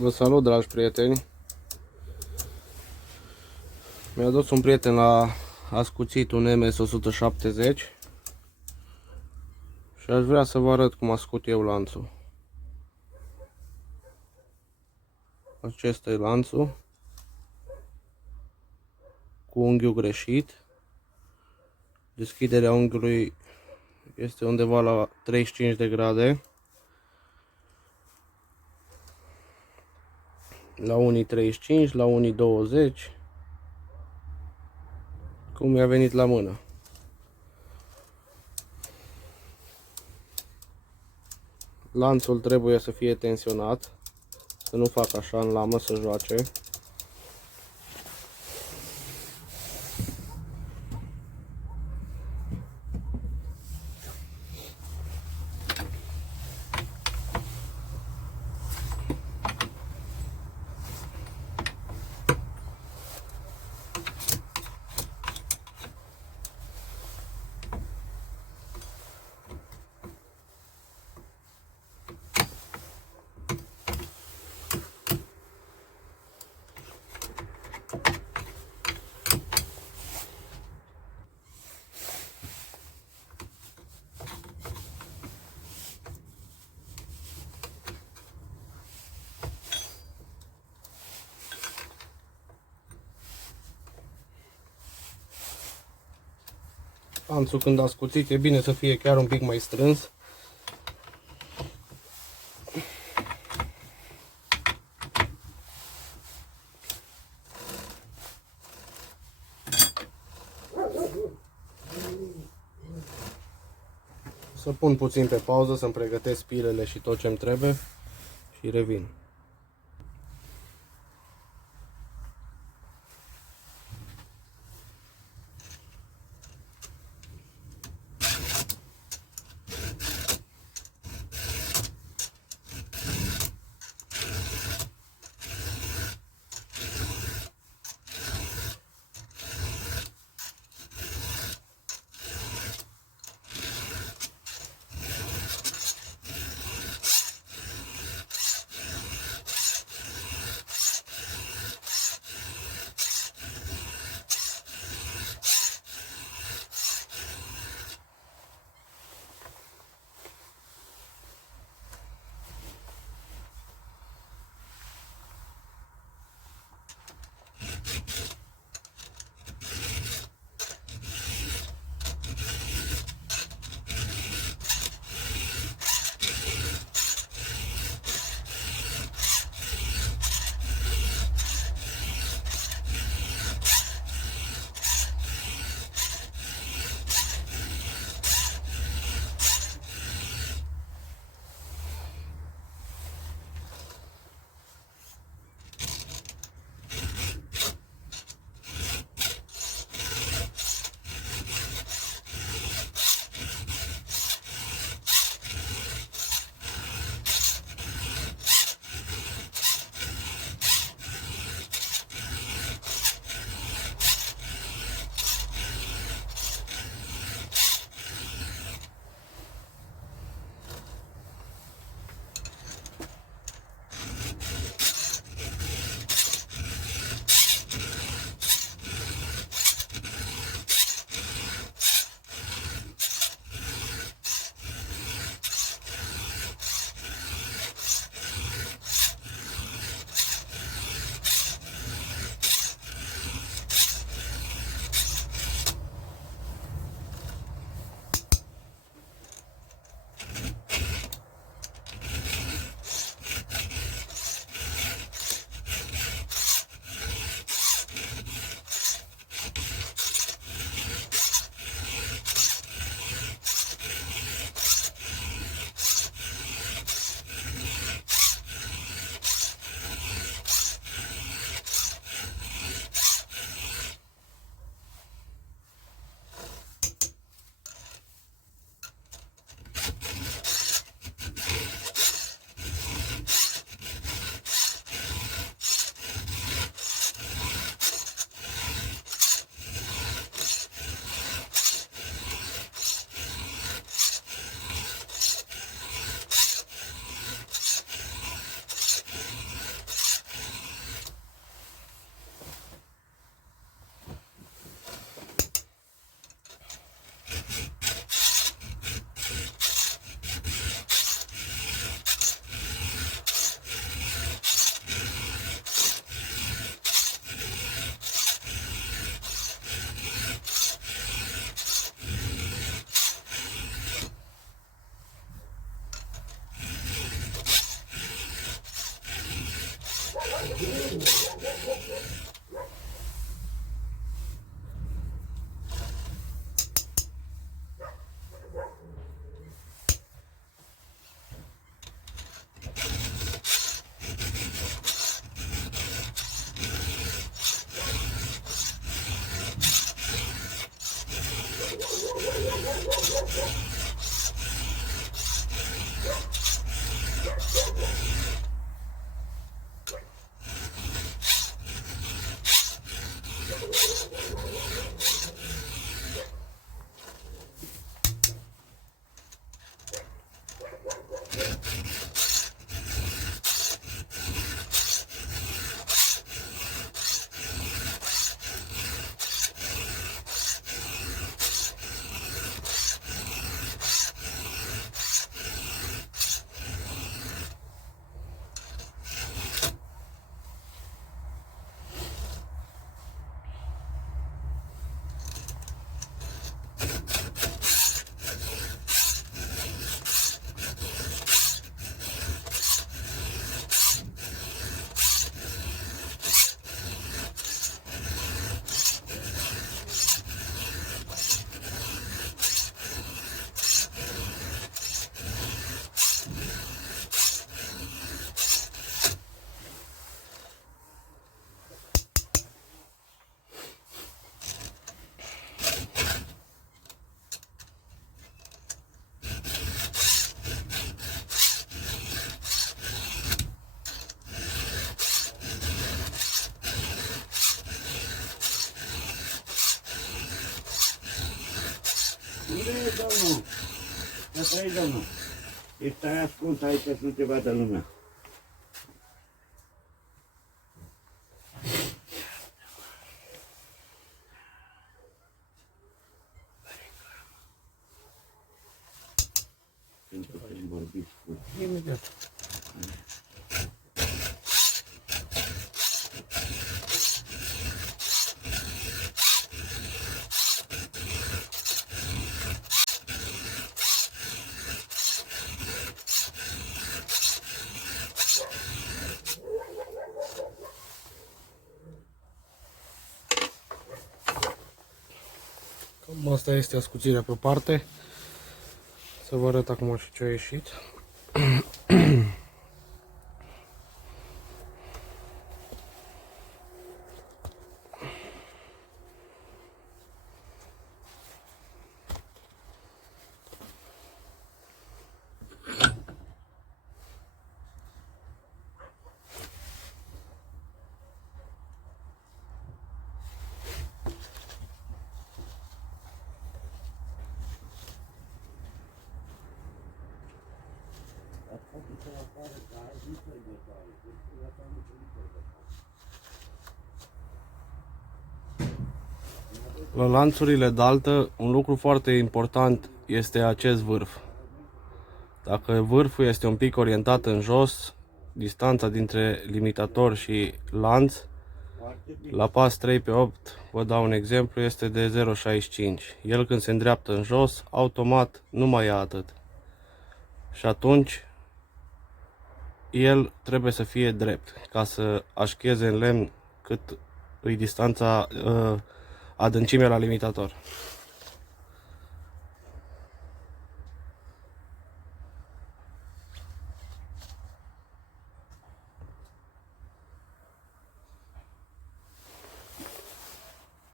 Vă salut, dragi prieteni! Mi-a adus un prieten la ascuțit un MS-170 și aș vrea să vă arăt cum ascut eu lanțul. Acesta e lanțul cu unghiul greșit. Deschiderea unghiului este undeva la 35 de grade. La unii 35, la unii 20. Cum mi-a venit la mână. Lanțul trebuie să fie tensionat, să nu fac așa în lamă să joace. Lanțul când ascuțit e bine să fie chiar un pic mai strâns. Să pun puțin pe pauză să-mi pregătesc pilele și tot ce-mi trebuie și revin. Unde e domnul? Să trăi, domnul. Stai ascult aici să nu te vadă lumea. Pentru că îmi vorbiți cu... Imediat. Cam asta este ascuțirea pe parte. Să vă arăt acum și ce a ieșit. La lanțurile de altă, un lucru foarte important este acest vârf. Dacă vârful este un pic orientat în jos, distanța dintre limitator și lanț, la pas 3 pe 8, vă dau un exemplu, este de 0,65. El când se îndreaptă în jos, automat nu mai ia atât. Și atunci, el trebuie să fie drept, ca să așcheze în lemn cât îi distanța, adâncimea la limitator.